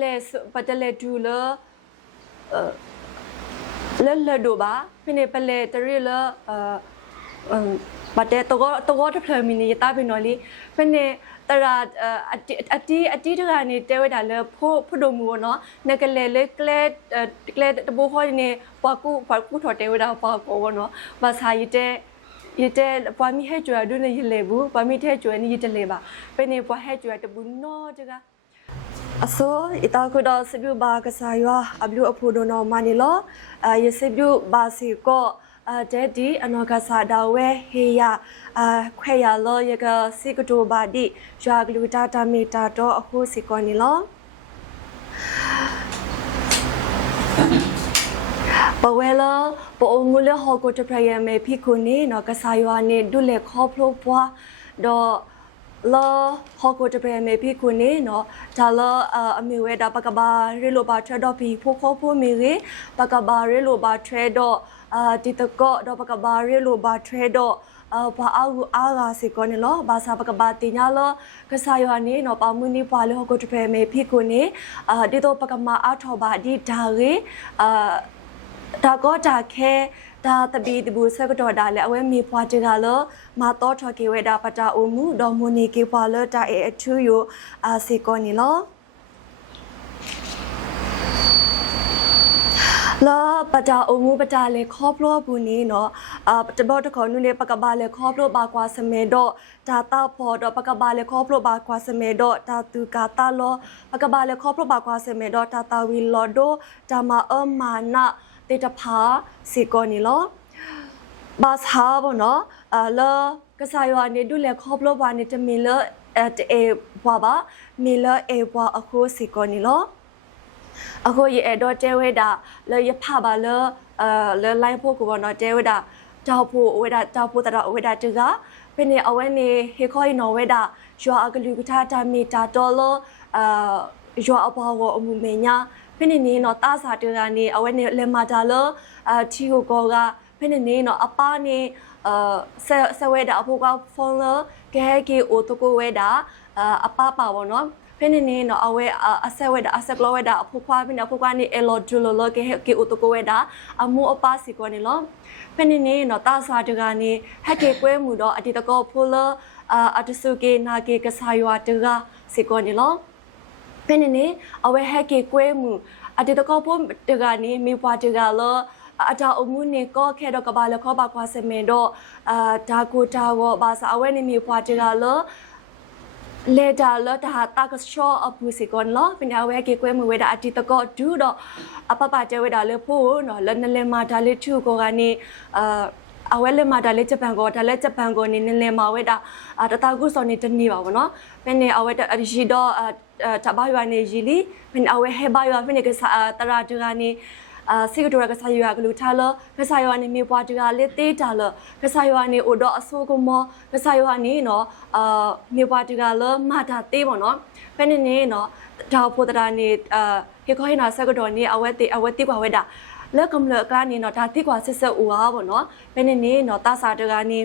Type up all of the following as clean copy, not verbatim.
le du le do ba pene pele tari le bate to the plemini ta pinoli pene tara ati tara ni tewe da le pho do mu no ne le kle bo ho ni pa ku tho tewe da pa ko no ba sa yite pa mi he jwa du ne yile bu pa mi the jwa ni yite le ba pene pa he jwa te bu no jaga aso ita ko da sibu ba ka sa yo ablu apho do no mani lo ye sibu ba si ko daddy anoka sa da we he ya khwe ya lo ye ka si ko do ba di jwa glu ta ta mi ta do akho si ko ni lo ba we lo bo mu le ho ko te prayer me phi ko ni no ka sa yo ni du le kho phlo pwa do lo ho ko te prayer me phi ko ni no da lo a mi we da pa ka ba re lo ba thre do phi pho kho pho mi re pa ka ba re lo ba thre do ti to ko do pa ka ba re lo ba thre do ba a ga si ko ni lo ba sa pa ka ba ti nya lo ka sa yo ni no pa mu ni pa le ho ko te prayer me phi ko ni ti to pa ka ma a tho ba di da re da ko da khe da tabi di bu sa ko do da le awe mi phwa ti ga lo ma to tho ke we da pa ta o mu do mu ni ke phwa lo ta e thu yo si ko ni lo la pata omu pata le khoplo bu ni no tabo to khonu le pakaba le khoplo ba kwa sme do ta ta pho do pakaba le khoplo ba kwa sme do ta tu ka ta lo pakaba le khoplo ba kwa sme do ta ta wi lo do ta ma ma na te ta pha si ko ni lo ba sa bo no la ka sa yo ni du le khoplo ba ni te mi le e bwa ba mi le e bwa akho si ko ni loအခုရေတော့တဲဝဲတာလေရဖပါလေလိုက်ဖို့ကိုတော့တဲဝဲတာတောက်ဖို့ဝဲတာတောက်ဖို့တော့ဝဲတာတကဘယ်နေအဝဲနေဟေခေါ်နော်ဝဲတာရွာအကလူကထားတာမီတာတော်လို့ရွာအပေါ်ကိုအမှုမညာဘယ်နေနော်တာစာတကနေအဝဲနေလေမာတာလို့ချီကိုကောကဘယ်နေနော်အပားနေဆဝဲတာအဖို့ကဖုန်းလို့ကဲကီအိုတကိုဝဲတာအပားပါဘောနော်ဖင်းနေနော်အဝဲအဆက်ဝဲတာအဆက်ကလောဝဲတာအဖို့ခွားပြီးတော့ဖို့ကနေအလောဒူလောကေဥတကိုဝဲတာအမှုအပါစီကောနေလောဖင်းနေနော်တာစာတကနေဟက်ကေကွဲမှုတော့အတီတကောဖိုလအတဆုကေနာကေကဆာယွာတကစီကောနေလောဖင်းနေအဝဲဟက်ကေကွဲမှုအတီတကောဖိုတကနေမိပွားတကလောအတာအမှုနေကောခဲတော့ကဘာလခောပါခွာစမေတော့ဒါကိုတာဝဘာစာအဝဲနေမိပွားတကလောလေတာလတာတာကရှောအပူစီကွန်လောပညာဝဲကေကွဲမဝဲတာအတီတကောဒူတော့အပပတဲဝဲတာလေဖို့နော်လနလေမာဒါလေချူကိုကနေအဝဲလေမာဒါလေဂျပန်ကိုဒါလေဂျပန်ကိုနေလေမာဝဲတာတတာကုစောနေတနေပါဘောနော်ပနေအဝဲအရီတော့တဘရွာနေရီလီပနေအဝဲဟဲဘရွာပနေကတရာတူကနေစီကတိုရကစားရွာကလူထားလကစားရွာနေမြေပွားတကလေးတေးတာလကစားရွာနေအိုတော့အဆိုးကမောကစားရွာနေနော်မြေပွားတကလမာတာတေးပေါ့နော်ဖဲနေနေနော်ဒါဖို့တရာနေခေခေါ်ဟနာဆကတော်နေအဝဲတေးကွာဝဲတာလက်ကမလကနေနော်ဒါတိကွာဆစ်ဆက်ဦးဟာပေါ့နော်ဖဲနေနေနော်တာစာတကနေ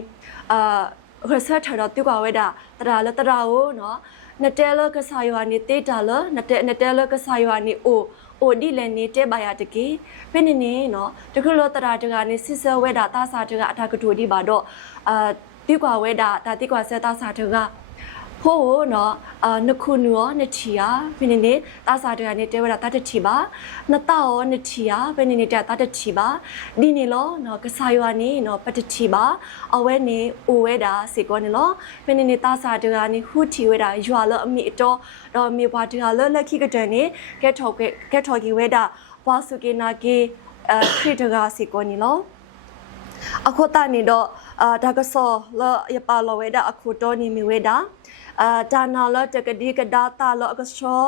research တော့တိကွာဝဲတာတရာကိုနော်နတဲလကစားရွာနေတေးတာလနတဲလကစားရွာနေအိုဒီလည်းနေတဲ့ပါရတကေဖင်းနေနော်တခုလောတရာတကနေစစ်ဆဝဲတာတာစာတကအထာကတူဒီပါတော့တိကွာဝဲတာဒါတိကွာဆက်တာစာတကဖို့နော်နခုနရောနချီယာဖင်းနေတာစာတကနေတဲဝဲတာတတချီပါနတောနချီယာဖင်းနေတာတတချီပါဒီနေလောနော်ကဆာယွာနေနော်ပတချီပါအဝဲနေအိုဝဲတာစေကောနေလောဖင်းနေတာစာတကနေဟူချီဝဲတာရွာလောအမိတော့မြေပွားတကလောလက်ခိကတဲ့နေကဲထော်ကီဝဲတာဘွားစုကေနာကေခရစ်တကစေကောနေလောအခုတနေတော့ဒါကဆောလောရပါလောဝဲတာအခုတော့နေမီဝဲတာဒါနာလတကဒီကဒါတာလအကစချော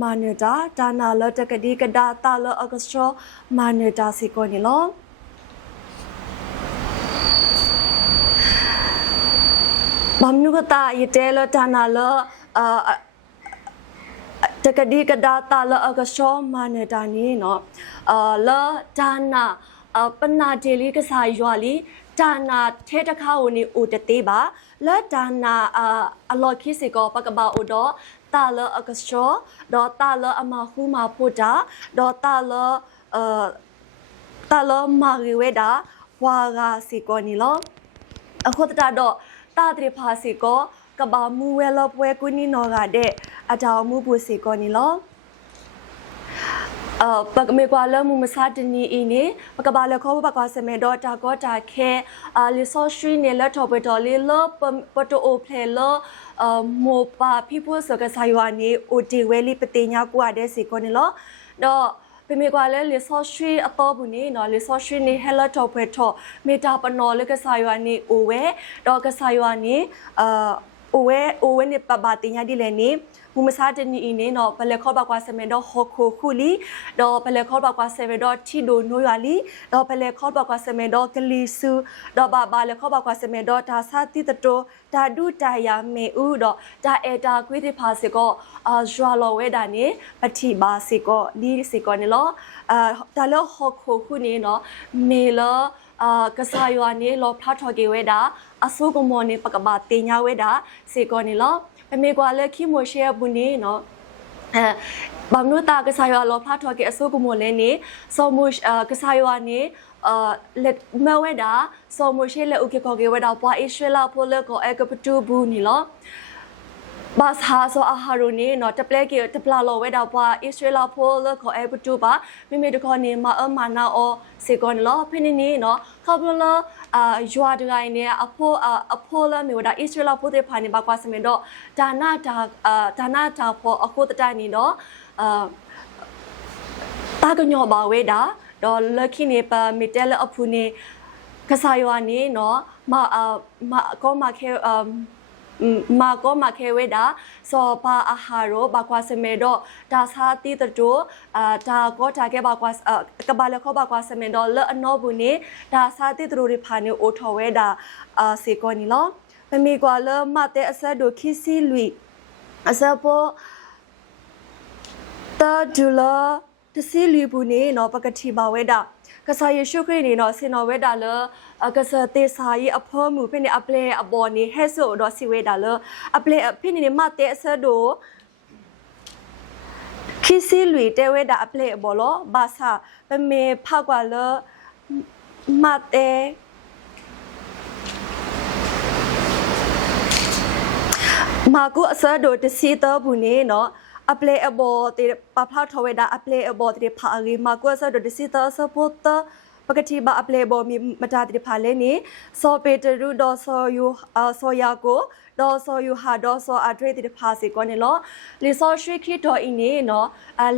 မာနတာဒါနာလတကဒီကဒါတာလအကစချောမာနတာစီကိုနီလောဘမ်နုကတာယတဲလဒါနာလတကဒီကဒါတာလအကစချောမာနတာနီနော်လဒါနာပနာဒေလီကစားရွာလီဒါနာထဲတခါဝင်အိုတသေးပါလက်ဒါနာအလော်ခိစီကောပကဘာအိုတော့ ตาเลอกษอดอตาเลอมาฮูมาพูดาดอตาเลตาเลมาริเวดาวากาสิกอนิลอအခုတတာတော့တာတရဖာစီကောကဘာမူဝဲလပွဲကွနီနော်ကတဲ့အတောင်မှုပူစီကောနီလောပကမေကွာလမှုမစားတနီအင်းနေပကဘာလခေါ်ပကွာစမေတော့တာကောတာခဲလီဆိုစထရီနေလက်ထော်ပတော်လေးလပတိုအိုဖလေလမောပါဖီဖိုစကဆိုင်ဝါနေအိုတီဝဲလီပတေညာကွာတဲ့စီကောနီလောတော့ပမေကွာလဲလီဆိုစထရီအတော့ဘူးနေနော်လီဆိုစထရီနေဟဲလာထော်ဖွေထော်မေတာပနော်လကဆိုင်ဝါနေအိုဝဲတော့ကဆိုင်ဝါနေအိုဝဲနေပဘာတင်ညာဒီလဲနေမူမစားတနီအင်းနေနော်ဘလက်ခေါ်ပါကွာစမေတော့ဟိုခိုခုလီတော့ဘလက်ခေါ်ပါကွာစမေတော့ချီဒိုနိုရွာလီတော့ဘလက်ခေါ်ပါကွာစမေတော့ကလီဆူတော့ဘာလက်ခေါ်ပါကွာစမေတော့ဒါစာတိတတိုဒါဒုတာယာမေဦးတော့ဒါအေတာကွေးတိဖာစီကောဂျွာလောဝဲဒါနေပတိပါစီကောလီစီကောနေလောဒါလောဟိုခိုခုနေနော်မေလောကစားရွာနေလောဖတ်ထော်ကေဝဲတာအစိုးကမောနေပကဘာတင်ညာဝဲတာစီကောနေလောအမေကွာလက်ခိမိုရှေဘူးနေနော်ဘာမလို့တာကစားရွာလောဖတ်ထော်ကေအစိုးကမောလဲနေဆောမုကစားရွာနေလက်မဝဲတာဆောမုရှေလက်ဥကေကောကေဝဲတာပွားအရှေလာဖိုလက်ကိုအကပတူဘူးနေလောဘာသာဆိုအာဟာရိုနေနော်တပလက်ကေတပလာလောဝဲတော့ပွားဣသရေလဖိုလခေါ်အပတူပါမိမိတခေါ်နေမအမနာအောစေကွန်လောဖိနေနေနော်ခေါပလယွာဒဂိုင်းနေအဖိုလမျိုးဒါဣသရေလဖိုတဲ့ဖာနေပါကွာစမင်တော့ဒါနာတာဖောအခုတတိုင်နေတော့တာကညောပါဝဲတာတော့လက်ခိနေပါမီတဲလအဖူနေကစားရွာနေနော်မကောမခဲမာကောမခဲဝဲတာစောပါအာဟာရောဘကွာစမေတော့ဒါစာတိတတိုဒါကောတာကေဘကွာကဘာလခောဘကွာစမေတော့လအနောဘူးနေဒါစာတိတတိုရဖာနေအိုထော်ဝဲတာစေကောနီလောပမေကွာလမတဲ့အဆက်တို့ခီစီလူအစပေါ်တာဒူလာတစီလူဘူးနေနော်ပကတိပါဝဲတာကစားယေရှုခရစ်နေနော်စင်တော်ဝဲတာလကစားတေစာယအဖောမှုဖိနေအပလေအပေါ်နေဟဲဆိုတော့စီဝဲတာလအပလေဖိနေမတဲ့အဆဒိုခီစီလူတဲဝဲတာအပလေအပေါ်လောဘာသာပမေဖောက်ကွာလမတဲ့မာကုအဆဒိုတစီတော့ဘူးနေနော်အပလေအဘောတေပပလာထဝဲတာအပလေအဘောတေဖာရီမာကွာဆာဒိုဒီစီတာဆပိုတာပကတိဘာအပလေဘောမီမတာတေဖာလဲနေစောပေတရူဒေါ်ဆောယူဆောယာကိုဒေါ်ဆောယူဟာဒေါ်ဆောအဒရေတေဖာစီကောနေလောလီဆောရှိခီတော်အင်းနေနော်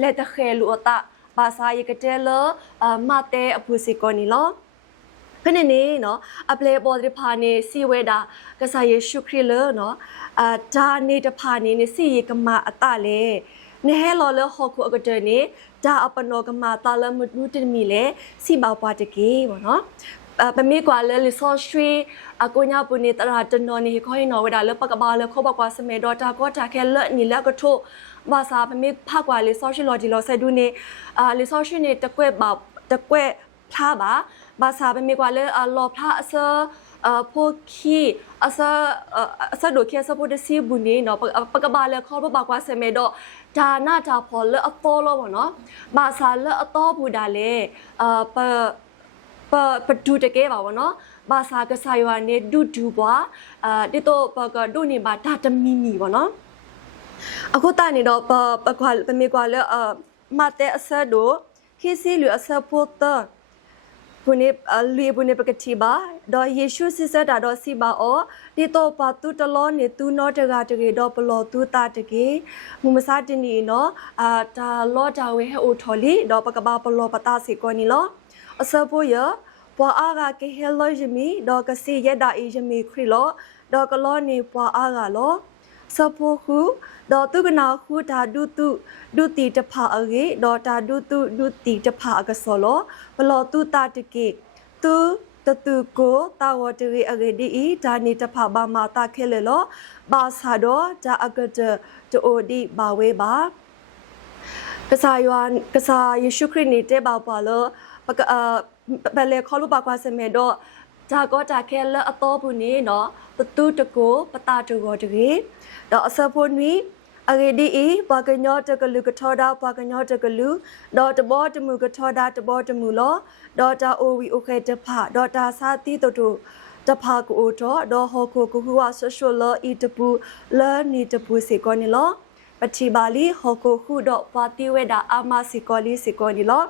လက်တခဲလူအတာဘာသာယကတဲလမတဲအပူစီကောနေလောဖနေနေနော်အပလေဘောတေဖာနေစီဝဲတာကစားယေရှုခရစ်လနော်ဒါနေတဖာနေနေစီယေကမအတလေနေဟဲလောလဟောခုအကတနေဒါအပနောကမတာလမနုတမီလေစီဘောပွားတကေပေါ့နော်ပမေကွာလေလီဆိုစထရီအကိုညာပုနေတရာတနော်နေခေါ်နော်ဝဒါလပကဘာလခေါ်ဘကွာစမေဒေါ်တာကောတာခဲလနီလကထိုဘာသာပမေဖကွာလေဆိုရှီလော်ဂျီလောဆဒူနေလီဆိုရှီနေတကွဲ့ပါတကွဲ့ဖလားပါဘာသာပမေကွာလေလော်ဖလားအစဖိုခီအစဒိုခေစပိုဒစီဘူးနေနော်ပကဘာလေခေါ်ဘကွာစမေဒေါ်ဒါနာတာဖော်လအတော်လောပေါ့နော်ဘာသာလအတော်ဘူးဒါလေပဒူတကဲပါဘောနော်ဘာသာကစားရွာနေဒူဒူပွားဒီတော့ပကဒိုနေပါဒါတမီမီပေါ့နော်အခုတနေတော့ပကွာပမေကွာလမတဲ့အဆဒိုခီစီလူအဆပိုတာဘုန်လူဘုန်ပကတိပါတော့ယေရှုစစ်စတာတော့စီပါအောဒီတော့ပါတူတလောနေသူနောတကတကေတော့ပလောသူတာတကေမူမစားတင်နေနော်ဒါလောတာဝဲဟိုထော်လီတော့ပကဘာပလောပတာစီကောနီလောအစပိုရပွာအားကကေဟဲလောယမီတော့ကစီရဒါအီယမီခရီလောတော့ကလောနေပွာအားကလောစပိုခုတော့သူကနာခုဒါဒုတီတဖာအေတော့ဒါဒုတီတဖာအကဆောလောဘလောသူတာတကေသူတတူကိုတာဝတရီအဂဒီဤဒါနေတဖာဘာမာတာခဲလေလောဘာသာတော့ဒါအကတတိုဒီဘာဝဲပါကစားယေရှုခရစ်နေတဲ့ဘာပါလောပလေခေါ်လို့ပါကွာစမေတော့ဒါကောတာခဲလအတော်ဘူးနေနော်တူတကိုပတာတူကိုတကြီးတော့အစဖို့နီ agedi paganyo takalu kathoda paganyo takalu dot bo temu kathoda tabo temu lo dota owi okay tepha dota sati totu tepha ko oto do hoko ko huwa social e tapu la ni tapu se ko ni lo pati bali hoko hu do pati weda ama sikoli sikoni lo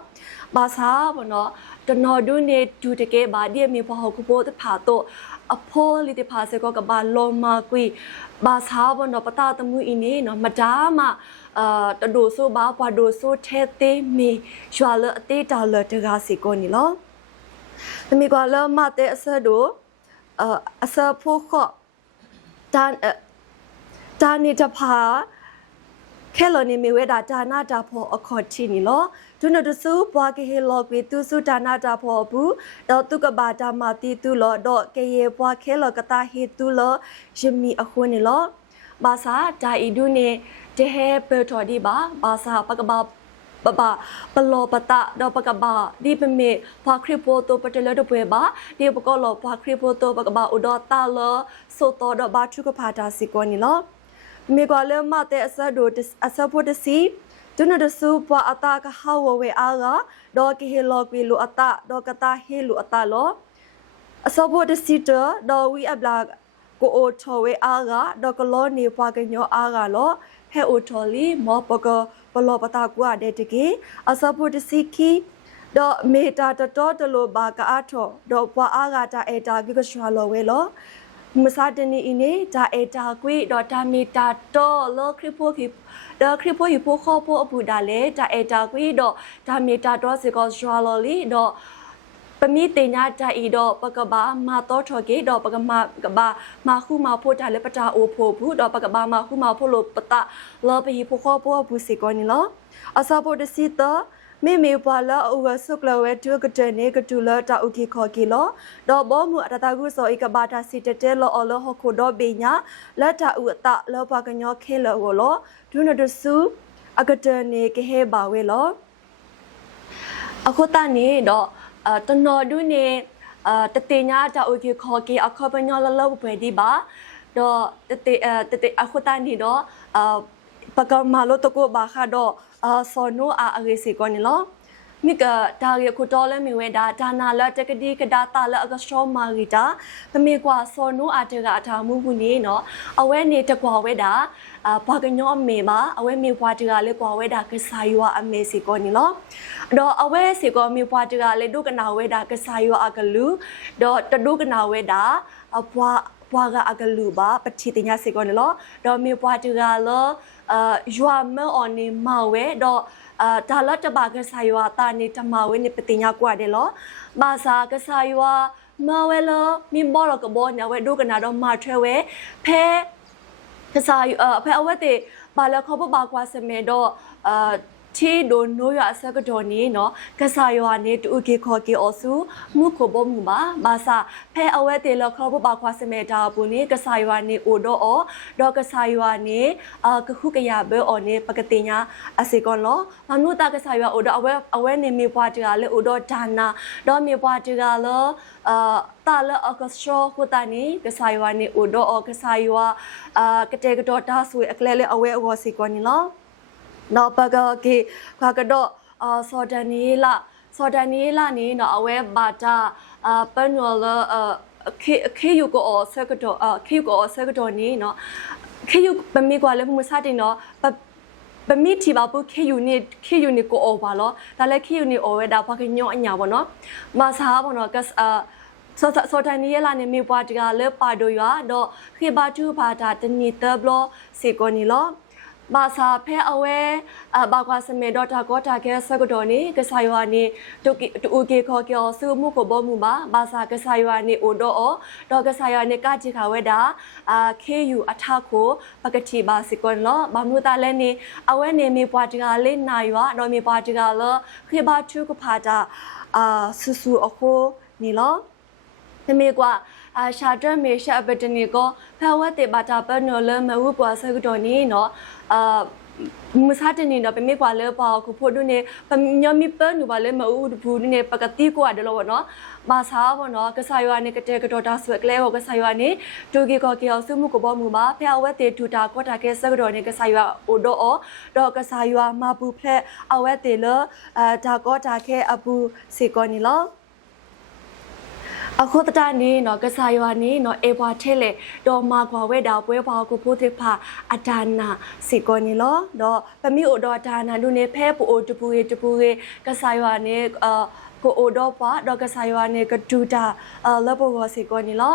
basa bono tono du ne du teke ba die mi pho hoko po tepha to အဖိုးလေးတဖာစကောကဘာလောမာကွီဘာသာဘနောပတာတမှုအင်းနေနော်မဒါမတဒိုဆိုဘာဘွာဒိုဆိုထဲသေးမီရွာလအတေးတာလတကားစီကိုနီလောတမီကွာလမတဲ့အဆဒိုအဆဖို့ခော့တန်နေတဖာခဲလောနေမီဝဲတာဒါနာတာဖို့အခေါ်ချီနီလောဒုနဒဆူပွားကေဟေလောကွေသူစုဒါနာတာဖို့ဘူးတော့သူကဘာတာမာတီသူလောတော့ကေယေပွားခဲလောကတာဟေသူလောယမီအခုနီလောဘာသာဒါအီဒုနေတဟဲပေတော်ဒီပါဘာသာပကဘာပပပလောပတာတော့ပကဘာဒီပမေဖွာခရပိုတိုပတလတော့ပွဲပါဒီပကောလောဖွာခရပိုတိုပကဘာဥဒတာလောဆိုတော့တော့ဘာချုကဖာတာစီကိုနီလောမေကွာလဲမတဲ့အဆဒိုအဆဖို့တစီဒုနဒဆူပွာအတာကဟဝဝေအာဂါဒေါ်ကီဟေလောကွီလူအတာဒေါ်ကတာဟေလူအတာလောအဆဖို့တစီတဒေါ်ဝီအဘလာကိုအိုထော်ဝေအာဂါဒေါ်ကလောနေပွာကညောအာဂါလောဟဲအိုထော်လီမောပကပလောပတာကွာတဲ့တကေအဆဖို့တစီခီဒေါ်မေတာတတော်တလိုဘာကအားထော်ဒေါ်ပွာအာဂါတာအေတာကိကရှွာလောဝေလောမစားတနီအင်းဒါအေတာကွေဒေါ်တာမီတာတော်လောခရဖိုခိဒါခရဖိုဟီဖိုခေါ်ဖိုအပူဒါလေဒါအေတာကွေဒေါ်ဒါမီတာတော်စေကောဂျွာလောလီဒေါ်ပမီတင်ညာဒါအီဒေါ်ပကဘာမာတော်ထော်ကေဒေါ်ပကမာကဘာမာခုမာဖိုဒါလေပတာအိုဖိုဘူးဒေါ်ပကဘာမာခုမာဖိုလိုပတာလောပဟီဖိုခေါ်ဖိုအပူစေကောနီလောအစာပိုတစီတာမေမေပါလာအဝဆုကလဝဲတုကတဲ့နေကတူလာတာဥခိခေါ်ကီလောဒေါ်ဘောမှုအတတာကုစောဧကဘာတာစီတတဲလောအလောဟခုဒေါ်ဘေညာလက်တာဥအတလောပါကညောခဲလောလောဒုနဒဆူအကတဲ့နေကဟဲပါဝဲလောအခုတနေတော့တနော်ဒုနေတတေညာတာဥခိခေါ်ကီအခပညောလောပဲဒီပါတော့တတေအခုတနေတော့ပကမာလောတကိုဘာခါတော့ဆောနိုအာအရေစီကောနီလောမိကဒါရခုတော်လဲမီဝဲဒါနာလတကတိကဒါတာလအကစထရမာဂီတာပမေကွာဆောနိုအာတကအထာမှုဘူးနေနော်အဝဲနေတကွာဝဲတာဘာကညောအမေပါအဝဲမေပွားတကလည်းကွာဝဲတာကဆာယွာအမေစီကောနီလောတော့အဝဲစီကောမေပွားတကလည်းဒုကနာဝဲတာကဆာယွာအကလူတော့တဒုကနာဝဲတာအပွားကအကလူပါပတိတညာစီကောနီလောတော့မေပွားတကလောယွာမဲအော်နေမဝဲတော့ဒါလတ်တဘာကဆာယွာတာနေတမဝဲနေပတိညာကွာတယ်လောဘာသာကဆာယွာမဝဲလောမိဘောလကဘောနဝဲဒုကနာတော့မထွဲဝဲဖဲကဆာယဖဲအဝဲတေဘာလခေါ်ဘာကွာစမဲတော့ချီဒိုနိုရဆကတော်နေနော်ကဆာယွာနေတူကေခေါ်ကေအောစုမှုကိုဘောမှုပါဘာသာဖဲအဝဲတေလခေါ်ဘာကွာစမဲတာပူနေကဆာယွာနေအိုတော့ဒေါ်ကဆာယွာနေကခုကရဘဲအော်နေပကတိညာအစေကောလောမနုတာကဆာယွာအိုတော့အဝဲနေမေပွားတကလည်းအိုတော့ဒါနာဒေါ်မေပွားတကလောတာလအကစထရခုတနီကဆာယွာနေအိုတော့ကဆာယွာကတဲ့ကတော့ဒါဆွေအကလဲလေအဝဲအော်စီကောနီလောနော်ပကကေခါကတော့စောဒနီလာနေနော်အဝဲဘာတာပနော်လခေယူကိုဆကတော့ခေယူကိုဆကတော့နေနော်ခေယူပမေကွာလေမှုစားတင်နော်ပမီတီဘာပုခေယူနေကိုအော်ပါလောဒါလည်းခေယူနေအော်ဝဲဒါဘာကညောအညာပေါ့နော်မဆာပေါ့နော်ကတ်စောဒနီလာနေမေပွားတကလည်းပါဒိုရွာတော့ခေဘာတူဘာတာတနီတဘလစေကိုနီလောဘာသာဖဲအဝဲဘာကွာစမေဒေါတာကောတာကဲဆကတော်နေကဆာယွာနေတူကေခေါ်ကျော်စုမှုကိုဘောမှုပါဘာသာကဆာယွာနေအိုတော့ဒေါကဆာယွာနေကကြည့်ခါဝဲတာခေယူအထခိုပကတိဘာစကွန်လောဘာမှုတာလဲနေအဝဲနေမေပွားတကလေးနာယွာတော့မေပွားတကလောခေဘာထုကဖာတာဆူဆူအခုနေလောတမေကွာရှာဒရမေရှာဘတနီကိုဖဝတ်တေဘာတာပနော်လမဝပွားဆကတော်နေနော် มุสาตินี่เนาะเป็นมีกว่าเลยพอกูพูดดูเนี่ยเป็นยอมมีเปิ้ลหนูว่าเลยมาอู้พูดเนี่ยปกติกว่าเดี๋ยวเราเนาะบาสาวเนาะก็สายวานี่ก็เจอกระโดดสวยแล้วก็สายวานี่ดูกี่ก็เกี่ยวซึ่งมุกบ่มือบ้าเพื่อเอาไว้เตะดูตาก็ตาแค่สักดอกนี่ก็สายวาอุดอดอกก็สายวามาปูเพลเอาไว้เตะเลยตาก็ตาแค่อปูสิก่อนนี่เนาะအခုတတနေနော်ကစားရွာနေနော်အေဘွားထဲလေတော့မာကွာဝဲတာပွဲပွားကိုဖိုးတဲ့ဖာအတာနာစီကောနေလောတော့ပမိအိုတော့တာနာလူနေဖဲပူအိုတပူရေကစားရွာနေကိုအိုတော့ပွားတော့ကစားရွာနေကဒူတာလဘောကိုစီကောနေလော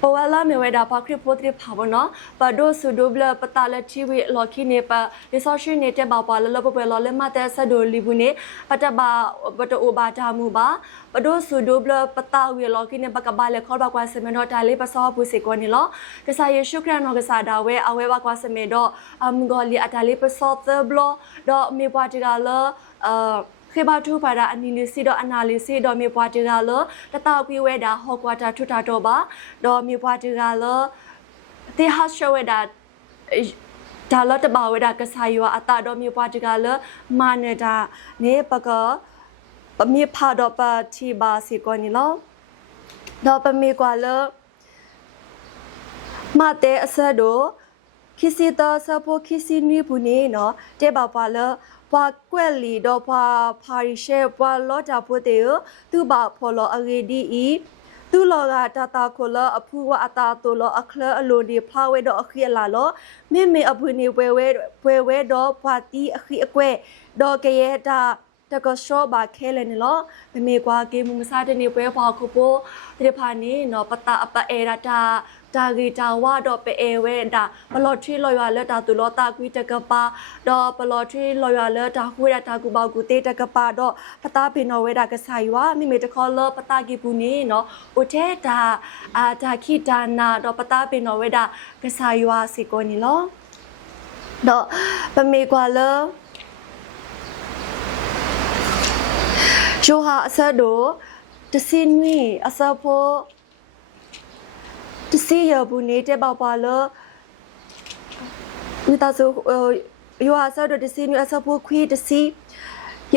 ပဝလာမေဝဒါပါခရပိုတရဖာဘနော်ပဒိုဆူဒိုဘလပတာလက်ချီဝီလော်ခီနေပါရီဆိုရှင်းနေတဲ့ဘာပါလပပလော်လက်မတဲ့ဆဒိုလီဘူးနေပတဘာပတိုဘာတာမူပါပဒိုဆူဒိုဘလပတာဝီလော်ခီနေပကဘာလေခေါ်ဘကွာစမေနော်တာလေးပစောပူစီကောနေလောကစားယေရှုခရနော်ကစားဒါဝဲအဝဲဘကွာစမေတော့ဂေါ်လီအတာလေးပစောသဘလတော့မေပွားတကလောခေဘာထူပါရာအနီလီစီတော့အနာလီစီတော့မြေပွားတကလောတတောက်ပြီးဝဲတာဟော့ကွာတာထူတာတော့ပါတော့မြေပွားတကလောတေဟာရှဝဲတာဒါလောတဘာဝဲတာကစားရွာအတာတော့မြေပွားတကလောမာနေတာနေပကပမြေဖာတော့ပါတီပါစီကောနီလောတော့ပမြေကွာလောမတဲ့အဆဒိုခီစီတော့စပိုခီစီနီဘူးနေနော်တဲပါပါလောပွာကွက်လီတော့ပွာဖာရီရှဲပွာလောတာဖို့တေသူ့ဘာဖော်လောအဂေဒီဤသူ့လောကတာတာခိုလအဖူဝအတာတိုလောအခလအလိုဒီဖာဝဲတော့အခီလာလောမေမေအဖူနေဝဲတော့ပွာတီအခီအကွဲတော့ကရဲတာတကရှောဘာခဲလဲနေလောမမေကွာကေမူမစားတဲ့နေပွဲပွာခုပိုတိဖာနေနော်ပတာအပအေရတာတာဂီတာဝါတော့ပေအဝဲတာဘလော်ထရီလော်ရွာလက်တာသူလောတာကွီတကပါတော့ဘလော်ထရီလော်ရွာလက်တာခွေးတာကူပေါကူတေတကပါတော့ပတာပင်နော်ဝဲတာကဆိုင်ရွာမိမေတခေါ်လောပတာကီပူနေနော်အိုတဲတာဒါခိတာနာတော့ပတာပင်နော်ဝဲတာကဆိုင်ရွာစီကိုနီလောတော့ပမေကွာလောဂျိုဟာအဆဒိုတစင်းဝီအဆဖို့တစီရဘူးနေတဲ့ပေါပါလောမိသားစုယောအဆဒိုတစင်းဝီအဆဖို့ခွေးတစီ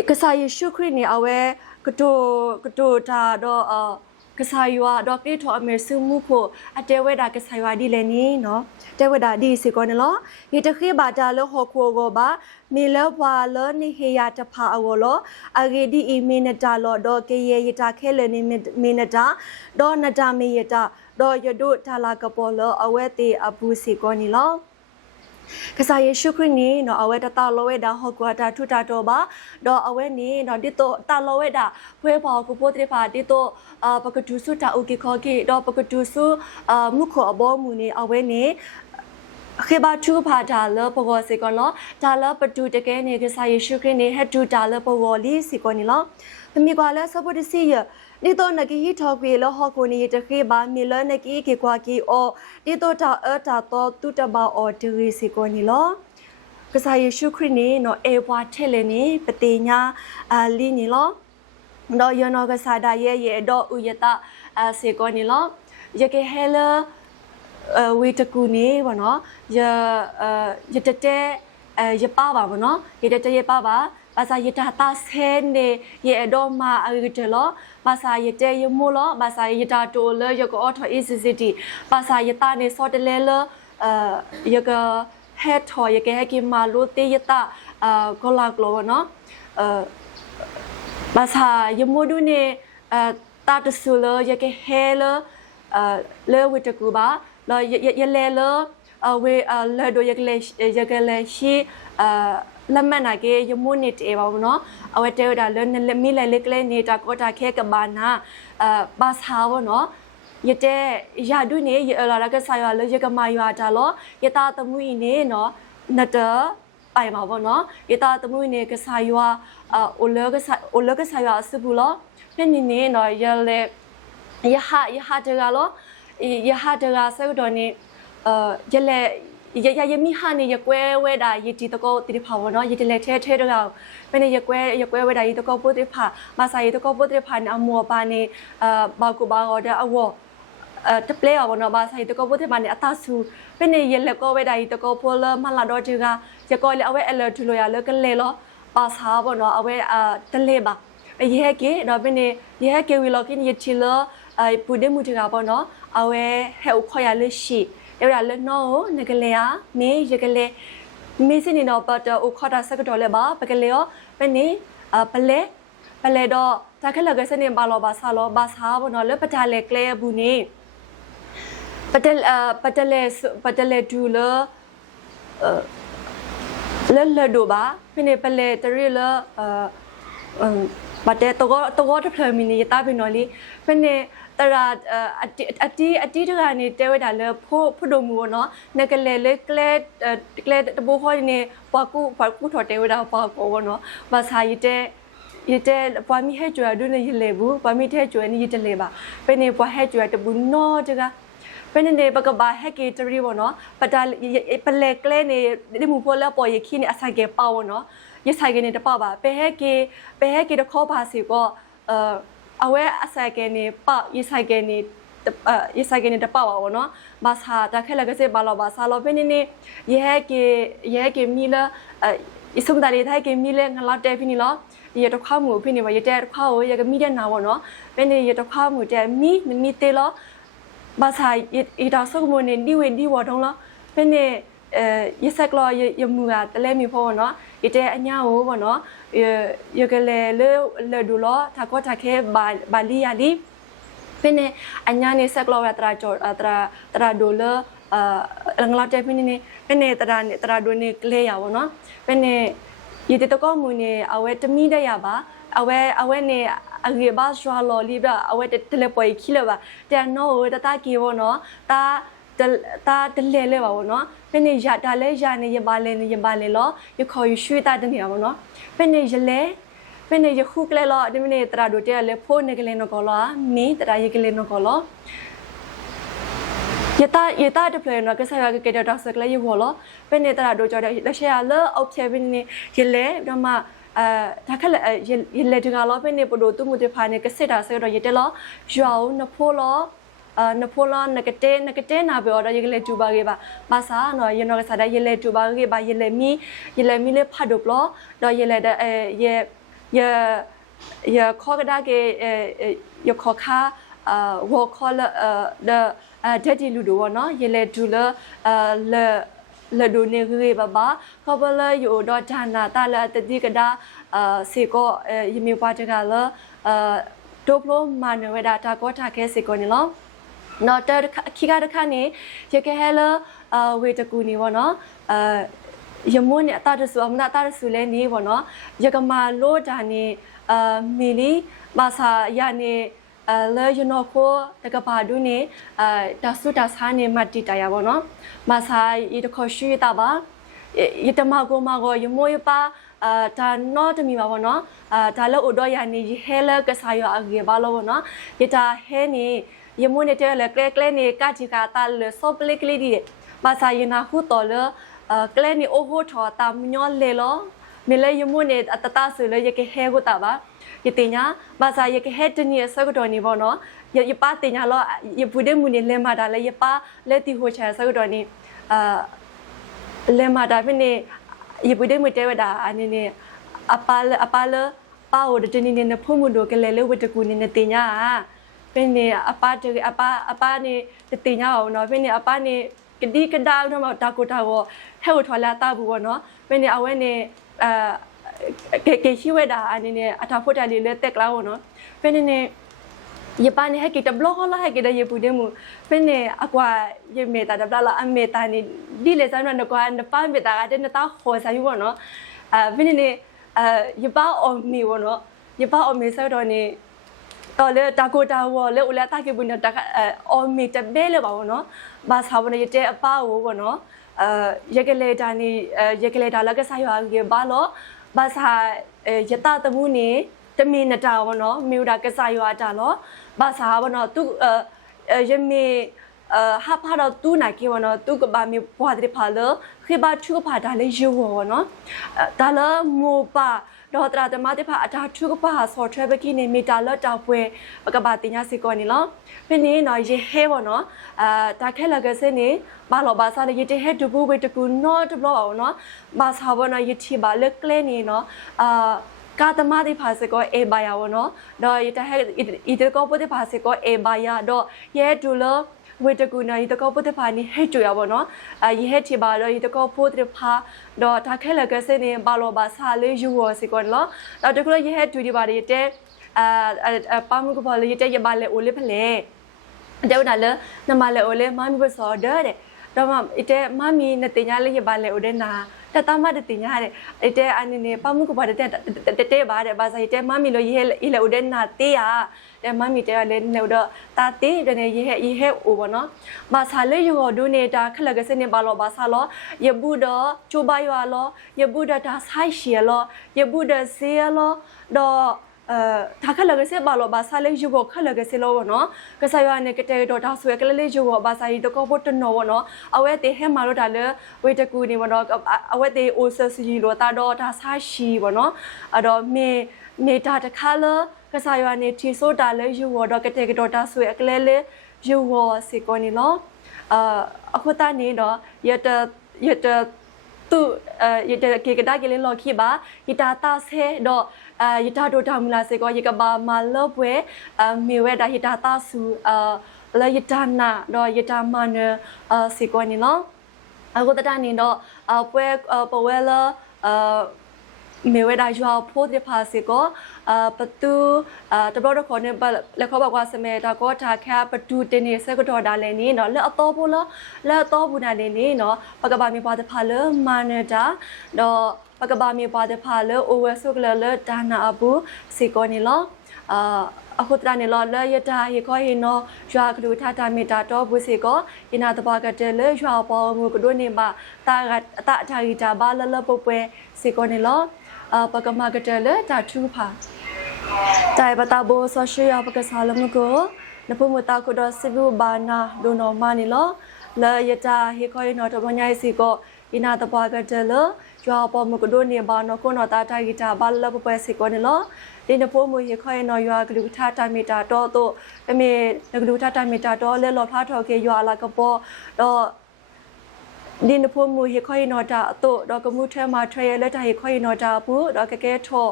ကစားယေရှုခရစ်နေအဝဲကတိုတာတော့ကစားရွာတော့ကိထောအမေစုမှုဖို့အတဲဝဲတာကစားရွာဒီလည်းနီနော်တဲဝဲတာဒီစီကောနလောဒီတခေဘာတာလောဟခိုကိုပါမေလဘွာလောနိဟေယာတဖာအဝလောအဂေဒီအီမီနတာလောတော့ကေယေယတာခဲလနေမီနတာတော့နတာမေယတာတော့ယဒုတာလာကပေါ်လောအဝဲတေအပူစီကောနီလောကစားယေရှုခရစ်နီနော်အဝဲတတလောဝဲတာဟောကွာတာထူတာတော့ပါတော့အဝဲနီနော်ဒီတော့တလောဝဲတာဖွဲပေါ်ကိုပို့တဲ့ပါဒီတော့ပကတူစုတာအိုကေခေါ်ကေတော့ပကတူစုမှုခေါ်အဘောမူနေအဝဲနေခေဘာတူဖာတာလပဂောစီကောလောဒါလပတူတကဲနေကစားယေရှုခရစ်နေဟက်တူတာလပဂောလီစီကောနီလောသမီကွာလဲစပိုတစီယဒီတော့နကီဟီထောက်ကွေလောဟကိုနေတခေဘာမီလနကီကေကွာကီအောဒီတော့တာအတာတော့တူတဘာအော်ဒရီစီကိုနီလောကစားယေရှုခရစ်နေနော်အေဘွားထဲလေနေပတိညာလီနီလောတော့ယနောကစားဒါရဲ့တော့ဥယတာစီကိုနီလောယကေဟဲလာဝေတကူနေဘောနော်ယတတဲယပါပါဘောနော်ယတတဲယပါပါဘာသာယတတာဆဲနေရဲ့တော့မအရတလောဘာသာယတဲယမိုလောဘာသာယတာတိုလယကောထောအစ်စစ်တီဘာသာယတာနေစောတလဲလယကဟက်ထောယကဟကိမာလိုတေယတာကောလာကလောနော်ဘာသာယမိုဒုနေတာတဆူလယကဟဲလလေဝတကူပါလောယလဲလဝေလေဒိုယကလေရှိလမနာကေယမုန်နစ်အေပါဘောနော်အဝဲတဲတာလမီလဲလက်ကလဲနေတာကောတာခဲကဘာနာဘာသာဘောနော်ယတဲရဒုနေရလာကဆာရလယကမာယတာလောယတာတမွိနေနော်နတပိုင်ပါဘောနော်ယတာတမွိနေကဆာယအိုလကဆာယစဘူးလောပြင်းနေနော်ရလေယဟတကလောယဟတကဆောတော်နေယလေยมีหานี่ยกเวดายจีตะโกติริภาวเนาะยติเลเทดเราเป็นยกเวดายตะโกปุติภามาใส่ตะโกปุติภานะมัวปานี่บากูบาออดอว တပလေအော်နော်ဘာဆိုင်တကောပိုတဲ့မနေအတာဆူပနေရလက်ကောဝဲဒါတကောပိုလမလာတော့တကရကောလေအဝဲအလထူလို့ရလကလေလောပါစာဘောနော်အဝဲတလေပါရဲကေတော့ပနေရဲကေဝီလောကင်းရချီလောပူဒမှုတကဘောနော်အဝဲဟဲခေါ်ရလရှိရရလနော်နကလေယာမေရကလေမေစနေတော့ပတ်တော့ခေါ်တာစကတော့လေပါပကလေရောပနေပလဲတော့တခက်လကစနေပါလောပါစာလောပါစာဘောနော်လပတာလေကလေဘူးနေပတလေဒူလလဒိုဘာဖိနေပလေတရီလပတ်တဲ့တော့တဖလမီနီတာဘီနော်လီဖိနေတရာအတီတကနေတဲဝဲတာလေဖို့ဒိုမူနော်နကလေလေကလေတဘိုခေါ်နေပါကူထော်တဲဝဲတာပါကောနော်ဘာစာရတဲ့ပွားမီဟဲကျွာဒုနေရလေဘူးပွားမီထဲကျွာနေရတလေပါဖိနေပွားဟဲကျွာတဘူးနော်တကပနေနေပကဘာဟက်ကီတရီဘောနော်ပတပလေကလဲနေဒီမူပေါ်လာပေါ်ရခိနေအဆိုင်ကေပေါနော်ရဆိုင်ကေနေတပပါပဲဟက်ကေတခေါ်ပါစီကောအဝဲအဆိုင်ကေနေပရဆိုင်ကေနေတပပါဘောနော်ဘာသာတခဲလကစေဘာလောဘာသာလောပနေနေရဲကေမီလာအစုံဒါရီထိုင်ကေမီလဲငလာတဲဖိနီလောရတခါမှုဖိနေပါရတဲ့တခါကိုရကမီတဲ့နာဘောနော်ပနေရတခါမှုတဲ့မီတေလောဘာသာဤတာဆုမနေဒီဝဒီဝတုံးလားဖင်းနေရစက်ကလောရမှုကတလဲမီဖို့နော်ရတဲ့အညာကိုပေါ့နော်ရကလေးလေဒူလောတာကောတာခဲဘာလီယာလီဖင်းနေအညာနေစက်ကလောရတရာကျော်တရာဒိုလလငလာတဲ့ဖင်းနေဖင်းနေတရာဒိုနေကလေးရပါနော်ဖင်းနေရတဲ့တကောမှုနေအဝဲတမီတဲ့ရပါအဝဲနေအဂေဘာရှွာလော်လီဘအဝဲတလေပွိခိလပါတဲ့နော်တကီဘောနော်တာတလေလေပါဘောနော်ဖင်းနေရတာလဲရနေရပါလေလောရခေါ်ရရွှေတာတနေရပါနော်ဖင်းနေရလဲဖင်းနေရခုကလေလောဒီမနေတရာတို့တဲ့လေဖိုးနေကလေးနော်ကောလောမင်းတရာရကလေးနော်ကောလောရတာတပလနော်ကစားရကတဲ့တော့စကလေးရဘောလောဖင်းနေတရာတို့ကြောတဲ့လက်ရှရလောအောက်ဖြဲဖင်းနေရလဲတော့မှဒါခက်ရလေတကလောဖိနေပဒိုတူမူတဖာနေကစစ်တာဆိုတော့ရတဲ့လောရွာဦးနဖိုးလောနကတဲ့နာပြောတော့ရကလေတူပါကေပါဘာသာနော်ရနော်ကစားတဲ့ရလေတူပါကေပါရလေမီလေဖတ်တော့ပလောတော့ရလေရခေါ်ကဒါကေရခေါ်ခါဝေါ်ခေါ်တဲ့ဒီလူတို့နော်ရလေတူလဒိုနေရေဘာခဘလာယိုတော့ဌာနာတလာတတိကဒါစေကောယမေပါတကလာဒိုပလိုမာနဝဒါတာကောတာခဲစေကောနေလောနော်တခိကတခနေရကဟဲလာဝေတကူနေဘောနော်ယမွန်းနေအတာတဆူအမနာတာတဆူလဲနေဘောနော်ရကမာလို့ဒါနေမီလီဘာသာရနေလဲယနောကိုတကပါဒုနေဒါစုဒါဆာနေမတီတရပါနော်မဆိုင်ဤတခေါ်ရှိတာပါယတမကိုယမိုးရပါဒါနော်တမီပါဘောနော်ဒါလို့အိုတော့ရနေဟဲလကဆာရအကေပါလို့ဘောနော်ယတာဟဲနေယမိုးနေတဲ့လေကလဲနေကတိကတာလေစောပလကလေးဒီမဆိုင်ယနာခုတော်လေကလဲနေအိုဟိုထော်တာညောလေလောမလဲယမိုးနေအတတဆူလေယကဟဲကိုတာပါယတင်ညာဘာသာယကဟဲတနီဆကတော့နေဘောနော်ယပါတင်ညာလောယပူတဲ့မူနေလဲမာတာလဲယပါလဲတီဟိုချာဆကတော့နေလဲမာတာဖိနေယပူတဲ့မူတဲဝတာအနေနဲ့အပါလပါဝဒတနီနေဖုံမှုတို့ကလဲဝတကူနေတင်ညာဖိနေအပါနေတင်ညာအောင်နော်ဖိနေအပါနေကတိကဒါတော့တာကိုတာကိုဟဲ့ထော်လာတာဘူးဘောနော်ဖိနေအဝဲနေကေရှိဝဲတာအနေနဲ့အထာဖို့တယ်လေတက်လာဘောနော်ဖိနေယပနေဟက်ကတဘလောဟလာဟက်ကတရပူတယ်မူဖိနေအကွာယမေတာတဘလာအမေတာနေဒီလေဆန်နကွာနပန်မေတာကတဲ့နတာခေါ်ဆိုင်ဘောနော်ဖိနေယပအော်မီဘောနော်ယပအော်မီဆိုတော့နေတော်လေတာကိုတာဝလေဦးလာတာကေဘူးနတာအော်မီတဘဲလေပါဘောနော်ဘာသာဘနေတဲ့အပါဘောနော်ရကလေတာနေရကလေတာလကဆိုင်ရကေဘာလို့ဘာသာယတာတမှုနေတမင်းနတာဘောနော်မြူတာကစားရတာလောဘာသာဘောနော်သူယမေ ဟာဖာတော့တူးနိုင်ကေဝနော်တူကဘာမီဘွားတဲ့ဖာလခေဘာချူဖာဒါလေယူဝနော်ဒါလမိုပါဒေါ်တရာတမတဲ့ဖာအတာချူကပါဆော့ထရဘကီနေမီတာလတောက်ပွဲပကဘာတင်ညာစီကောနီလောဖင်းနေနော်ရေဟဲဝနော်ဒါခဲလကစနေဘာလောဘာစားလေရတဲ့ဟဲဒူဘူဝေတကူနော်တဘလောပါနော်ဘာသာဝနော်ရတီဘာလက်ကလဲနေနော်ကာတမတိဖာစကောအေဘာယာဝနော်ဒေါ်ရတဲ့ဟဲဤတကောပုတ်တဲ့ဖာစကောအေဘာယာဒေါ်ရဲဒူလောဝေတကူနာဤတကောပုတ်တဲ့ဖာနေဟဲကြွရပါနော်ယဟဲတီဘာဒေါ်ဤတကောပုတ်တဲ့ဖာဒေါ်ဒါခဲလကစနေဘာလောဘာစားလေယူဝစကောလောဒေါ်တကူလယဟဲဒူဒီဘာရတဲ့ပါမှုကဘာလေတဲ့ရပါလေအိုလေဖလေတဲ့နာလေနမလေအိုလေမမီဘဆော်တဲ့တော့မတဲ့မမီနဲ့တင်ညာလေရပါလေအိုတဲ့နာတတမတဲ့တင်ညာတဲ့အနေနဲ့ပါမှုကဘာတဲ့ပါတဲ့ဘာသာတဲ့မမီလိုရေလေအိုတဲ့နာတေးရတဲ့မမီတဲ့လေနေတော့တာတေးတဲ့ရေဟဲအိုဘောနော်ဘာသာလေယောဒိုနေတာခလကစနေဘာလောဘာသာလောယဘူဒချိုဘယောလောယဘူဒတာဆိုင်ရှီလောယဘူဒဆေလောတော့ဒါခလကစေဘာလောဘာစာလေးယူကိုခလကစေလောနော်ကဆာယနဲ့ကတဲ့တော့ဒါဆွဲကလေးလေးယူကိုဘာစာရီတကောဖို့တနော်နော်အဝဲတေဟဲမာလို့ဒါလေဝေတကူနေမနော်အဝဲတေအိုဆစီလို့တာတော့ဒါဆာရှိဘောနော်အဲ့တော့မေတာတခါလကဆာယနဲ့တီဆိုတာလေးယူတော့ကတဲ့တော့ဒါဆွဲကလေးလေးယူကိုစီကိုနေလောအခုတနေတော့ရတသူရတဲ့ကေကဒါကလေးလော်ခိပါယတာတာဆဲတော့ယတာဒိုတာမူလာစေကောယကဘာမာလောပွဲမေဝဲဒါယတာတာဆူလေယတာနာတော့ယတာမနစေကောနီနော်အခုတတနေတော့ပွဲပဝဲလာမေဝဲဒါရွာဖိုးတဲ့ဖာစေကောပတူတဘောတော့ခေါ်နေလက်ခေါ်ပါကွာစမဲဒါကောထားခါပတူတင်းနေစကတော့ဒါလည်းနေနော်လက်အတော်ဖို့လက်အတော်ဘူးနာလည်းနေနော်ပကဘာမီပါတဲ့ဖာလမာနတာတော့ပကဘာမီပါတဲ့ဖာလအိုဝဲဆုကလဒါနာအဘူးစေကောနေလောအခုတရနေလောလဲရတာရေခေါ်ရင်နော်ရွာကလူထတာမီတာတော့ဘူးစေကောယနာတဘာကတဲ့လေရွာပေါ်မှုကတို့နေမှာတာအတာထာရီတာဘာလပုတ်ပွဲစေကောနေလောပကမာကတဲ့လေတာထူဖာတိုင်ပတာဘောဆရှိယပကစားလမကိုနဖမတာကိုတော့စဘူဘာနာဒိုနော်မနီလောလဲရတာဟေခေါ်ရင်တော့တဘညာစီကိုယနာတဘာကတဲ့လေရွာပေါ်မှုကတို့နေဘာနော်ကိုနော်တာထာရီတာဘာလပုတ်ပွဲစေကောနေလောဒီနဖို့မူရခွဲနော်ရွာကလူထတာမီတာတော့တို့အမေကလူထတာမီတာတော့လဲလော်ဖားထော်ကေရွာလာကပေါ်တော့ဒီနဖို့မူရခွဲနော်တာတော့တော့ကမှုထဲမှာထရလက်တာရခွဲနော်တာဘူးတော့ကကဲထော်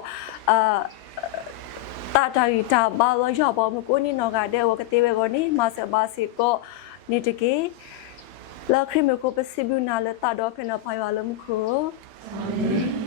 တာတာရီတာဘာလို့ရွာပေါ်မကိုနီနော်ကတဲ့ဝကတိဝဲကိုနီမဆဘာစီကိုနေတကေလာခရမကိုပစီဘူနာလက်တာတော့ဖနေဖိုင်ဝါလမခုအာမင်